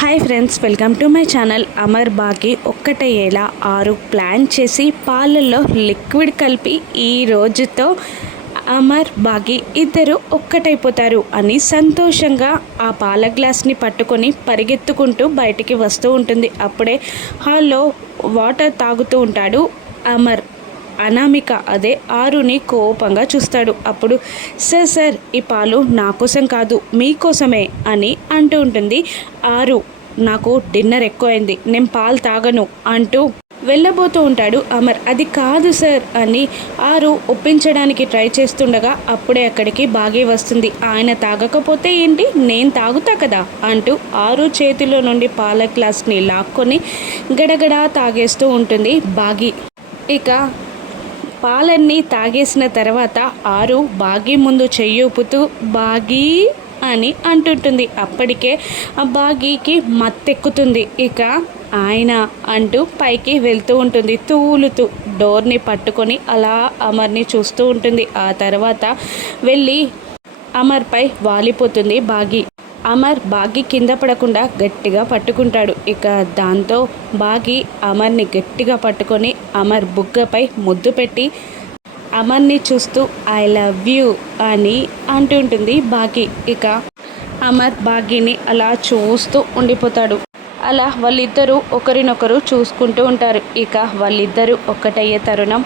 Hi friends, welcome to my channel. Amar బాగి ఒక్కటయ్యేలా 6 plan చేసి పాలల్లో లిక్విడ్ కలిపి ఈ రోజుతో అమర్ బాగి ఇద్దరు ఒక్కటైపోతారు అని సంతోషంగా ఆ పాల గ్లాస్ని పట్టుకొని పరిగెత్తుకుంటూ బయటికి వస్తూ ఉంటుంది. అప్పుడే హాల్లో వాటర్ తాగుతూ ఉంటాడు అమర్. అనామిక అదే ఆరుని కోపంగా చూస్తాడు. అప్పుడు సార్ ఈ పాలు నా కోసం కాదు మీకోసమే అని అంటూ ఉంటుంది. ఆరు, నాకు డిన్నర్ ఎక్కువైంది, నేను పాలు తాగను అంటూ వెళ్ళబోతూ ఉంటాడు అమర్. అది కాదు సార్ అని ఆరు ఒప్పించడానికి ట్రై చేస్తుండగా అప్పుడే అక్కడికి బాగి వస్తుంది. ఆయన తాగకపోతే ఏంటి, నేను తాగుతా కదా అంటూ ఆరు చేతిలో నుండి పాల గ్లాస్ని లాక్కొని గడగడా తాగేస్తూ ఉంటుంది బాగి. ఇక పాలన్నీ తాగేసిన తర్వాత ఆరు బాగి ముందు చెయ్యూపుతూ బాగి అని అంటుంటుంది. అప్పటికే ఆ బాగీకి మత్తెక్కుతుంది. ఇక ఆయన అంటూ పైకి వెళ్తూ ఉంటుంది. తూలుతూ డోర్ని పట్టుకొని అలా అమర్ని చూస్తూ ఉంటుంది. ఆ తర్వాత వెళ్ళి అమర్పై వాలిపోతుంది బాగి. అమర్ బాగి కింద పడకుండా గట్టిగా పట్టుకుంటాడు. ఇక దాంతో బాగి అమర్ని గట్టిగా పట్టుకొని అమర్ బుగ్గపై ముద్దు పెట్టి అమర్ని చూస్తూ ఐ లవ్ యూ అని అంటుంటుంది బాగి. ఇక అమర్ బాగిని అలా చూస్తూ ఉండిపోతాడు. అలా వాళ్ళిద్దరూ ఒకరినొకరు చూసుకుంటూ ఉంటారు. ఇక వాళ్ళిద్దరూ ఒక్కటయ్యే తరుణం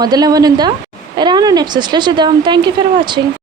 మొదలవనుందా? రాను ఎపిసోడ్స్లో చూద్దాం. Thank you for watching.